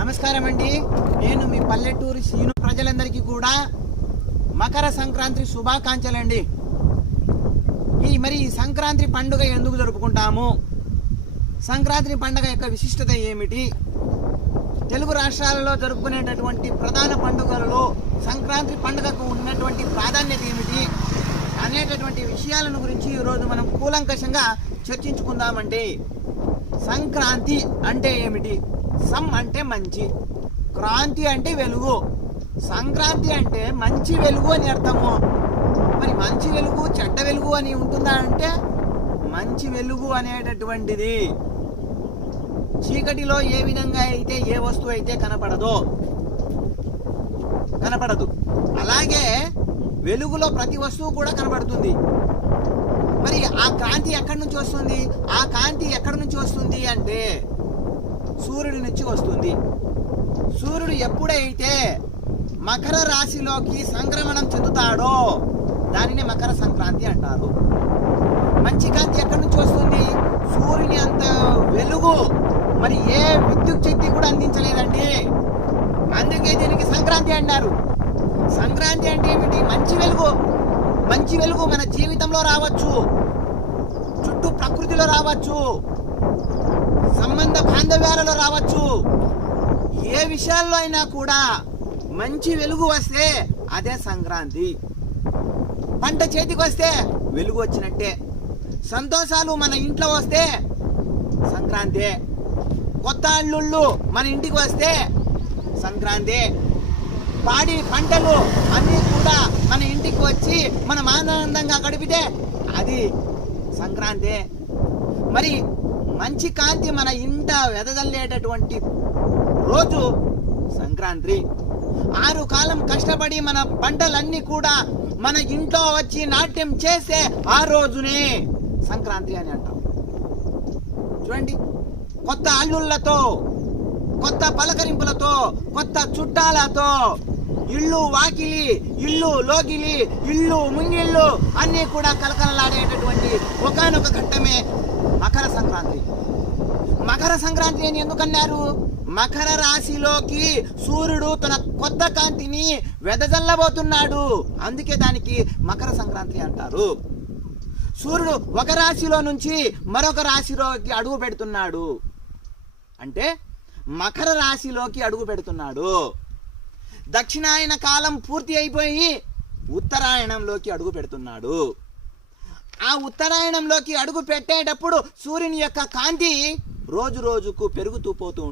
నమస్కారం అండి. నేను మీ పల్లెటూరు సీను. ప్రజలందరికీ కూడా మకర సంక్రాంతి శుభాకాంక్షలండి. ఈ సంక్రాంతి పండుగ ఎందుకు జరుపుకుంటాము, సంక్రాంతి పండుగ యొక్క విశిష్టత ఏమిటి, తెలుగు రాష్ట్రాలలో జరుపుకునేటటువంటి ప్రధాన పండుగలలో సంక్రాంతి పండుగకు ఉన్నటువంటి ప్రాధాన్యత ఏమిటి అనేటటువంటి విషయాలను గురించి ఈరోజు మనం కూలంకషంగా చర్చించుకుందామండి. సంక్రాంతి అంటే ఏమిటి? సం అంటే మంచి, క్రాంతి అంటే వెలుగు. సంక్రాంతి అంటే మంచి వెలుగు అని అర్థము. మరి మంచి వెలుగు చెడ్డ వెలుగు అని ఉంటుందా అంటే, మంచి వెలుగు అనేటటువంటిది చీకటిలో ఏ విధంగా అయితే ఏ వస్తువు అయితే కనపడదు, అలాగే వెలుగులో ప్రతి వస్తువు కూడా కనబడుతుంది. మరి ఆ కాంతి ఎక్కడి నుంచి వస్తుంది? ఆ కాంతి ఎక్కడి నుంచి వస్తుంది అంటే సూర్యుడి నుంచి వస్తుంది. సూర్యుడు ఎప్పుడైతే మకర రాశిలోకి సంక్రమణం చెందుతాడో దానిని మకర సంక్రాంతి అంటారు. మంచి కాంతి ఎక్కడి నుంచి వస్తుంది? సూర్యుని అంత వెలుగు మరి ఏ విద్యుత్ శక్తి కూడా అందించలేదండి. అందుకే దీనికి సంక్రాంతి అన్నారు. సంక్రాంతి అంటే ఏమిటి? మంచి వెలుగు. మంచి వెలుగు మన జీవితంలో రావచ్చు, చుట్టూ ప్రకృతిలో రావచ్చు, సంబంధ బాంధవ్యాలలో రావచ్చు. ఏ విషయాల్లో అయినా కూడా మంచి వెలుగు వస్తే అదే సంక్రాంతి. పంట చేతికి వస్తే వెలుగు వచ్చినట్టే. సంతోషాలు మన ఇంట్లో వస్తే సంక్రాంతి. కొత్త అల్లుళ్ళు మన ఇంటికి వస్తే సంక్రాంతి. పాడి పంటలు అన్నీ కూడా మన ఇంటికి వచ్చి మనం ఆనందంగా గడిపితే అది సంక్రాంతి. మరి మంచి కాంతి మన ఇంట వెదజల్లేటటువంటి రోజు సంక్రాంతి. 6 కాలం కష్టపడి మన పంటలన్నీ కూడా మన ఇంట్లో వచ్చి నాట్యం చేసే ఆ రోజునే సంక్రాంతి అని అంటాం. చూడండి, కొత్త అల్లుళ్ళతో, కొత్త పలకరింపులతో, కొత్త చుట్టాలతో ఇల్లు వాకిలి, ఇల్లు లోకిలి, ఇల్లు ముంగిళ్ళు అన్నీ కూడా కలకలలాడేటటువంటి ఒకానొక ఘట్టమే మకర సంక్రాంతి. మకర సంక్రాంతి అని ఎందుకన్నారు? మకర రాశిలోకి సూర్యుడు తన కొత్త కాంతిని వెదజల్లబోతున్నాడు. అందుకే దానికి మకర సంక్రాంతి అంటారు. సూర్యుడు ఒక రాశిలో నుంచి మరొక రాశిలోకి అడుగు పెడుతున్నాడు అంటే మకర రాశిలోకి అడుగు పెడుతున్నాడు. దక్షిణాయన కాలం పూర్తి అయిపోయి ఉత్తరాయణంలోకి అడుగు పెడుతున్నాడు. ఆ ఉత్తరాయణంలోకి అడుగు పెట్టేటప్పుడు సూర్యుని యొక్క కాంతి రోజు రోజుకు పెరుగుతూ పోతూ